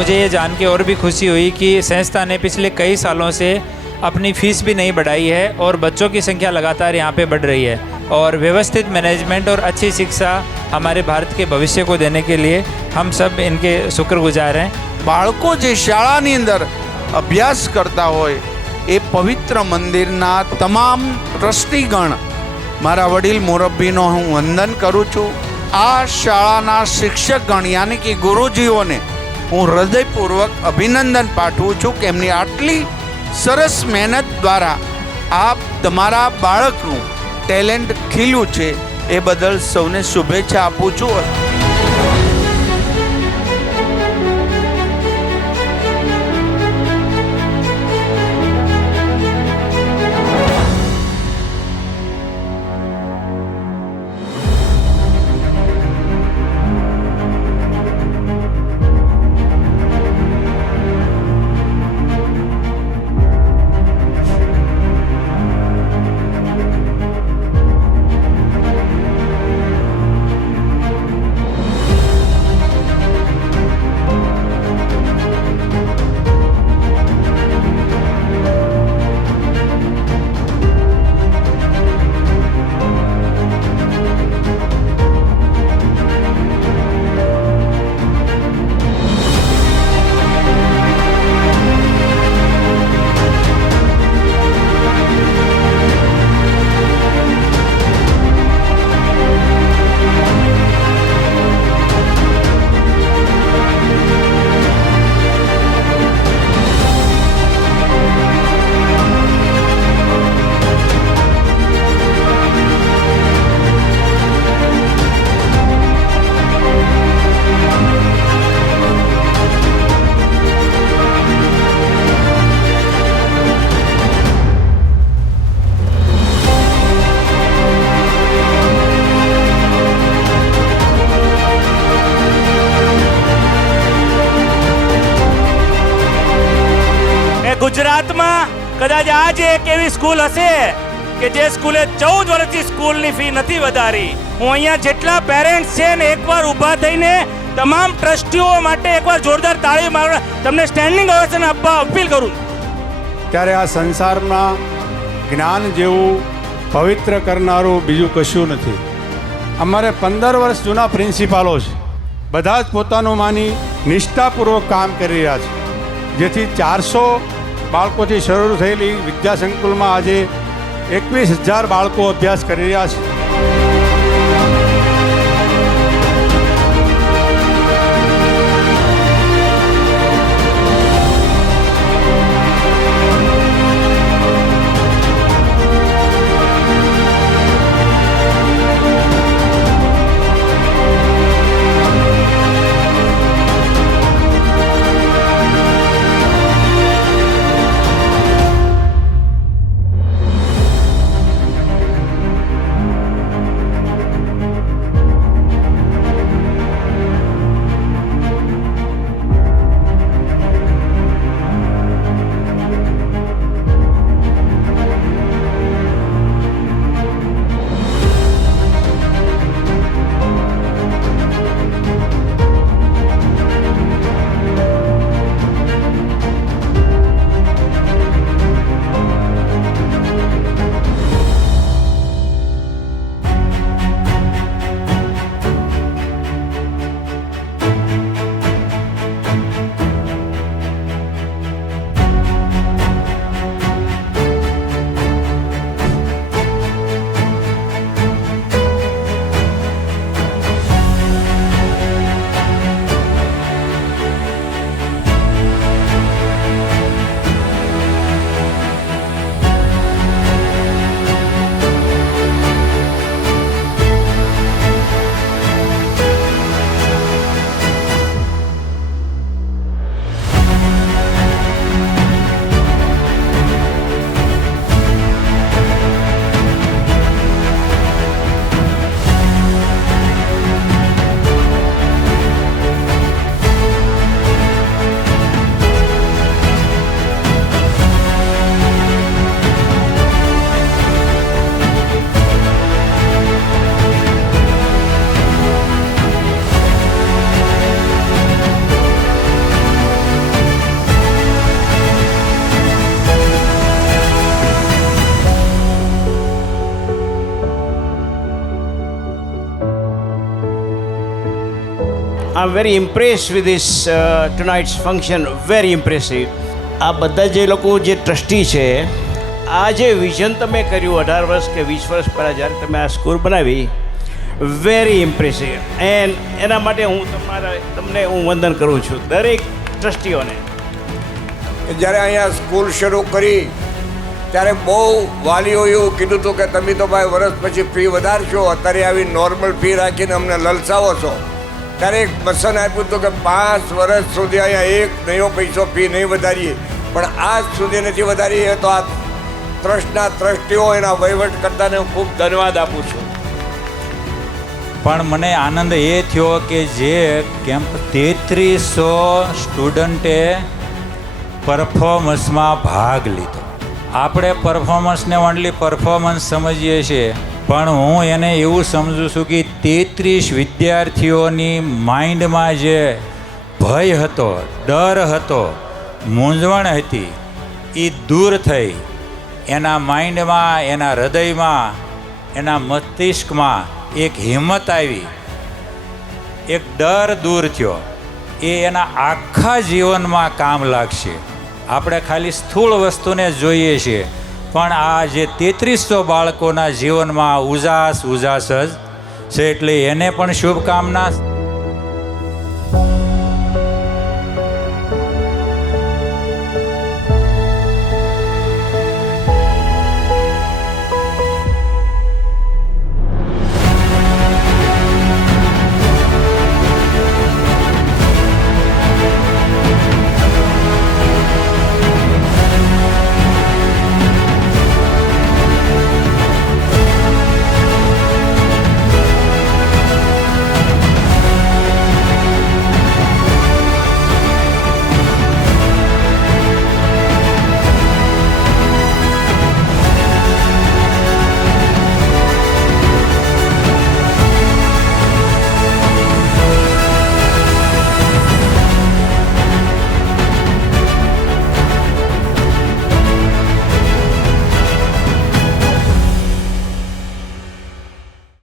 मुझे ये जान के और भी खुशी हुई कि संस्था ने पिछले कई सालों से अपनी फीस भी नहीं बढ़ाई है और बच्चों की संख्या लगातार यहाँ पे बढ़ रही है और व्यवस्थित मैनेजमेंट और अच्छी शिक्षा हमारे भारत के भविष्य को देने के लिए हम सब इनके शुक्रगुजार हैं। બાળકો જે શાળાની અંદર અભ્યાસ કરતા હોય એ પવિત્ર મંદિરના તમામ ટ્રસ્ટીગણ, મારા વડીલ મોરબ્બીનો હું વંદન કરું છું। આ શાળાના શિક્ષકગણ યાની કે ગુરુજીઓને હું હૃદયપૂર્વક અભિનંદન પાઠવું છું કે એમની આટલી સરસ મહેનત દ્વારા આપ તમારા બાળકનું ટેલેન્ટ ખીલ્યું છે એ બદલ સૌને શુભેચ્છા આપું છું। ગુજરાતમાં કદાચ આજે એક એવી સ્કૂલ હશે કે જે સ્કૂલે 14 વર્ષથી સ્કૂલની ફી નથી વધારી। હું અહીંયા જેટલા પેરેન્ટ્સ છે ને એકવાર ઊભા થઈને તમામ ટ્રસ્ટીઓ માટે એકવાર જોરદાર તાળી મારવા તમને સ્ટેન્ડિંગ ઓવેશન આપવા અપીલ કરું। ત્યારે આ સંસારમાં જ્ઞાન જેવું પવિત્ર કરનારું બીજું કશું નથી। અમારે 15 વર્ષ જૂના પ્રિન્સિપાલો છે, બધા જ પોતાનું માની નિષ્ઠાપૂર્વક કામ કરી રહ્યા છે, જેથી 400 બાળકોથી શરૂ થયેલી વિદ્યા સંકુલમાં આજે 21,000 બાળકો અભ્યાસ કરી રહ્યા છે। I'm very impressed with this tonight's function. Very impressive. આ બધા જે લોકો જે ટ્રસ્ટી છે, આ જે વિઝન તમે કર્યું 18 વર્ષ કે 20 વર્ષ પહેલાં જ્યારે તમે આ સ્કૂલ બનાવી, વેરી ઇમ્પ્રેસિવ. એન્ડ એના માટે હું તમને વંદન કરું છું, દરેક ટ્રસ્ટીઓને. જ્યારે અહીંયા સ્કૂલ શરૂ કરી ત્યારે બહુ વાલીઓ એવું કીધું હતું કે તમે તો ભાઈ વર્ષ પછી ફી વધારશો, અત્યારે આવી નોર્મલ ફી રાખીને અમને લલચાવો છો. ત્યારે એક વચન આપ્યું હતું કે 5 વર્ષ સુધી અહીંયા એક નયો પૈસો ફી નહીં વધારીએ, પણ આજ સુધી નથી વધારી. તો આ ટ્રસ્ટના ટ્રસ્ટીઓ એના વહીવટકર્તાને હું ખૂબ ધન્યવાદ આપું છું. પણ મને આનંદ એ થયો કે જે કેમ્પ 3300 સ્ટુડન્ટે પરફોર્મન્સમાં ભાગ લીધો. આપણે પરફોર્મન્સને ઓનલી પરફોર્મન્સ સમજીએ છીએ, પણ હું એને એવું સમજું છું કે 33 વિદ્યાર્થીઓની માઇન્ડમાં જે ભય હતો, ડર હતો, મૂંઝવણ હતી, એ દૂર થઈ. એના માઇન્ડમાં, એના હૃદયમાં, એના મસ્તિષ્કમાં એક હિંમત આવી, એક ડર દૂર થયો. એ એના આખા જીવનમાં કામ લાગશે. આપણે ખાલી સ્થૂળ વસ્તુને જોઈએ છીએ, પણ આ જે 3300 બાળકોના જીવનમાં ઉજાસ જ છે. એટલે એને પણ શુભકામના.